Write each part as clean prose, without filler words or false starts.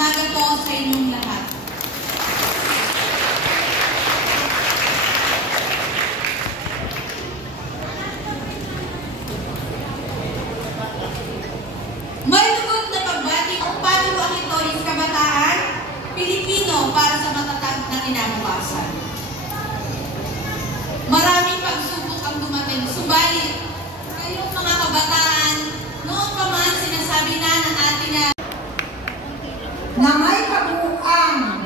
umaga po sa inyong lahat. May lugod na pagbati ang panuwang ito is kabataan Pilipino para sa matatag na kinabukasan. Maraming pagsubok ang dumating, subalit kayong mga kabataan, noon pa man sinasabi na ng ating na may kabuuang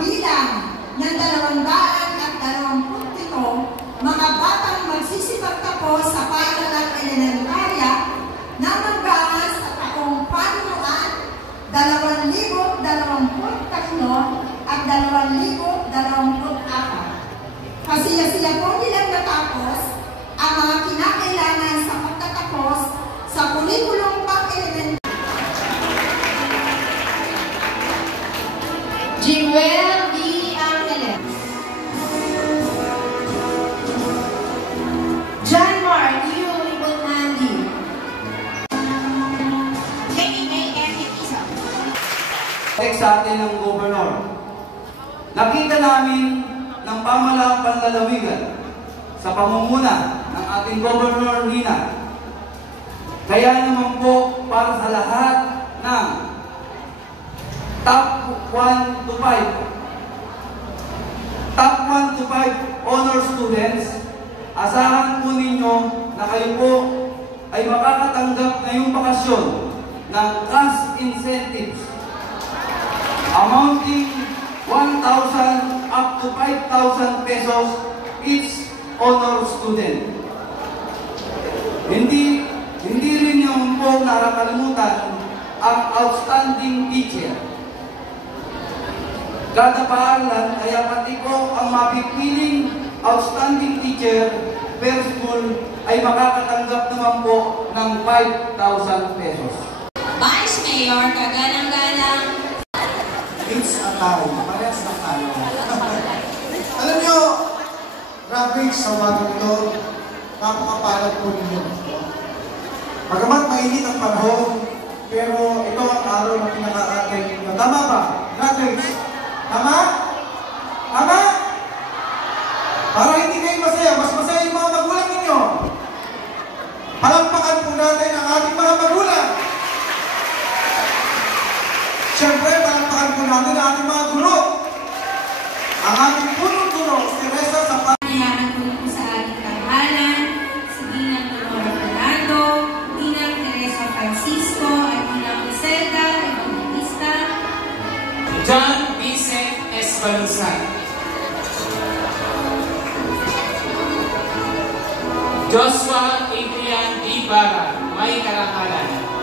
bilang ng 227 mga batang magsisipagtapos sa paaralang elementarya na magbangas sa taong panunuan 2023 at 2024. Kasiya-siya po nilang natapos ang mga kinakailangan sa pagtatapos sa kurikulum pang-elementarya. Jewel B. Angeles, John Mark U. Ibonandi, sa atin ng Gobernador. Nakita namin ng pamahalaang panlalawigan sa pamumuna ng ating Gobernador Rina. Kaya naman po para sa lahat ng top 1 to 5 honor students, asahan po ninyo na kayo po ay makakatanggap ngayong bakasyon ng cash incentives amounting 1,000 up to 5,000 pesos each honor student. Hindi rin naman po nakakalimutan ang outstanding teacher. Kada paaralan, kaya pati po ang mapipiling outstanding teacher per school ay makakatanggap naman po ng 5,000 pesos. Vice Mayor Kagalang-galang, It's a time. Parehas na tayo. Alam nyo, grabe sa bagong ito, napakapalad po ninyo. Bagamat mainit ang panahon, pero ito ang araw na pinaka-ating. Tama ba? Graduates? Tama? Tama? Para hindi kayo masaya, mas masaya yung mga magulang ninyo. Palampakan po natin ang ating mga magulang. Siyempre, palampakan po natin ang ating mga guro. Ang ating punong guro, si Teresa sa kailangan po po sa ating kahalan, si Ginang Leonora Fernando, Ginang Teresa Francisco, at Ginang Iselda Evangelista, John Vincent Esbalusan, Joshua Adrian Ibarra, may karangalan.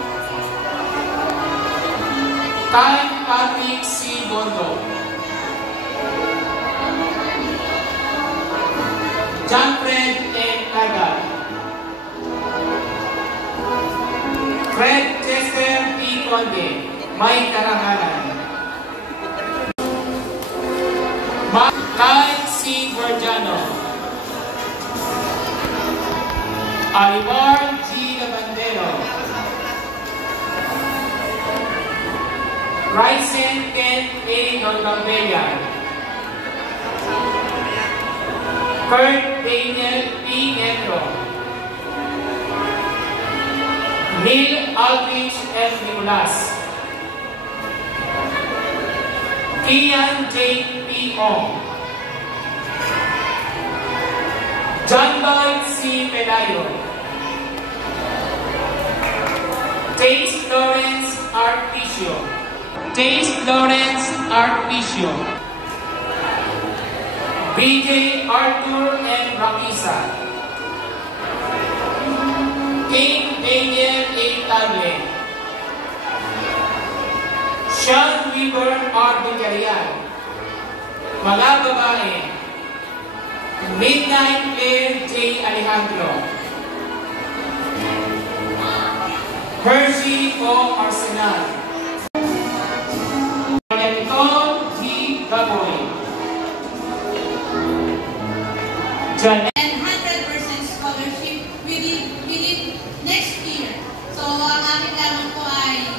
Kyle Patrick C. Bondo, John Fred N. Tagal, Fred Chester P. Conde, may karangalan. Kyle C. Gorgiano, Alibar G. Labandero, Ryzen Ken A. Nolgambella, Kurt Daniel P. Negro, Neil Aldrich F. Nicolas, Kian J. P. Ong, John Lloyd C. Pelayo, Taste Lawrence Articio, BJ Arthur and Rakisa, King Daniel A. Table, Sean Weaver R. Bigarian, mga babae, Midnight Claire J. Alejandro, Hershey O. Arsenal, Nicole G. Gaboy, Janet, and 100% scholarship within next year. So, ang aking lamang po ay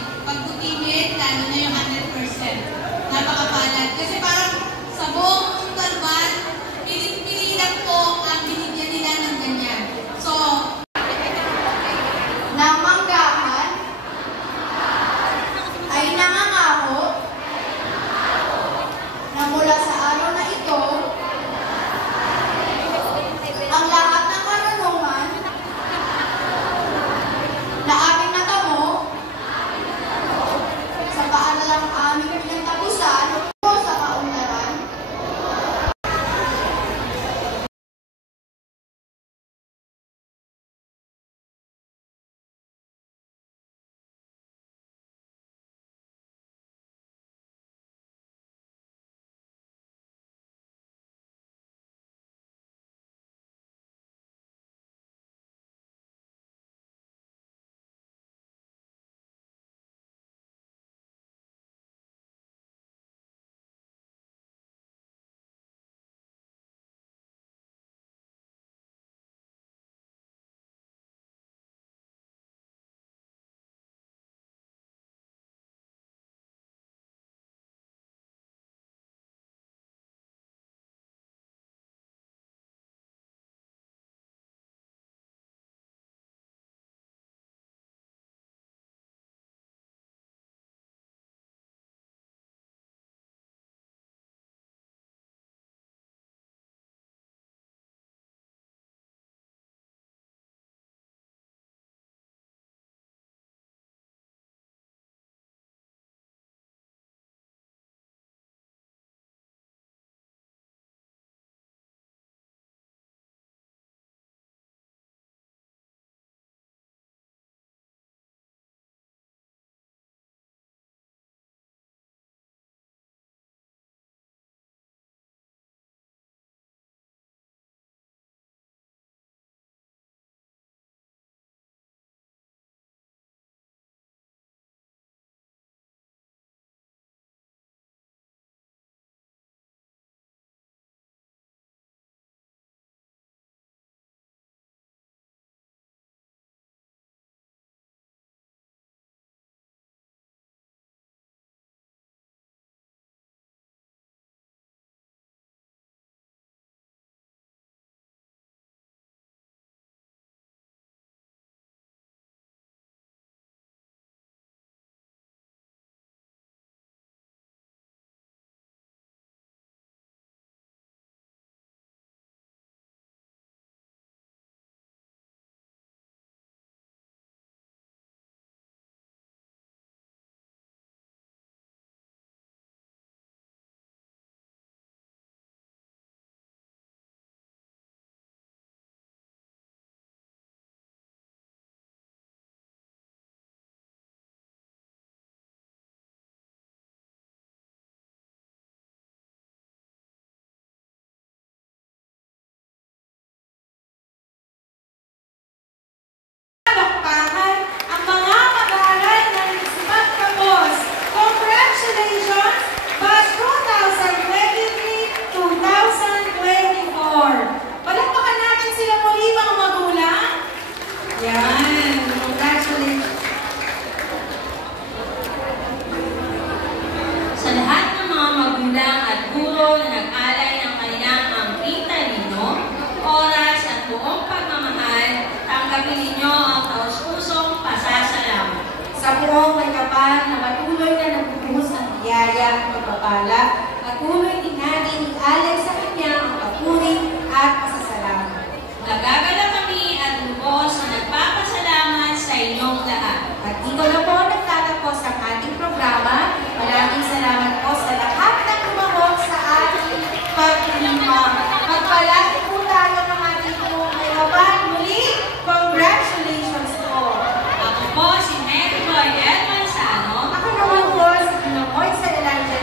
Sa buong may kapal na patuloy na nagbubuhos ng biyaya at pagpapala, patuloy din natin ialay sa Kanya ang papuri at pasasalamat. Nagagala kami at lubos na nagpapasalamat sa inyong lahat. At dito na po nagtatapos ang ating programa. Maraming salamat po sa lahat na tumawag sa ating pagtulima. Magpalaki po tayo ng ating may kapal. Muli, congratulations po! Ako po si Mary Joy L. Manzano. Ako naman po si Pinamoy sa Elijah.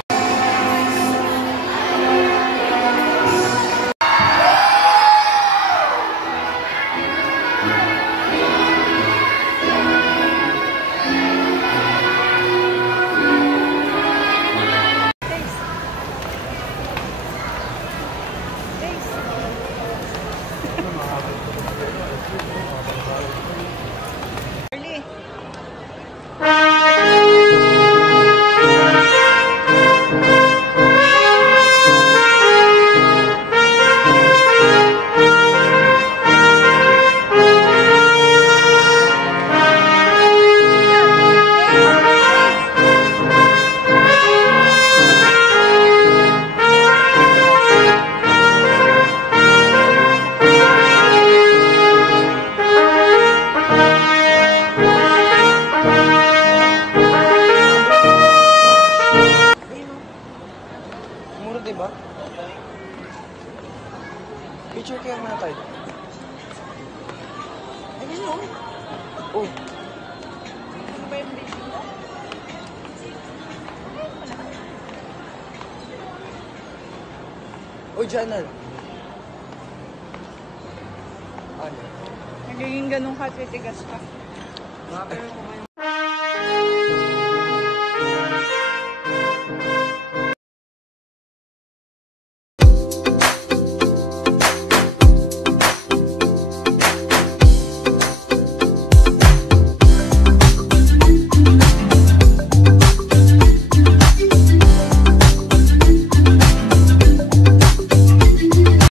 Diba? Picture kayo muna tayo. Ayun o. Oh. Ano ba yung video mo? Oh, Janal. Ano? Nagiging ganun ka, titigas ka. Mga pero kumain.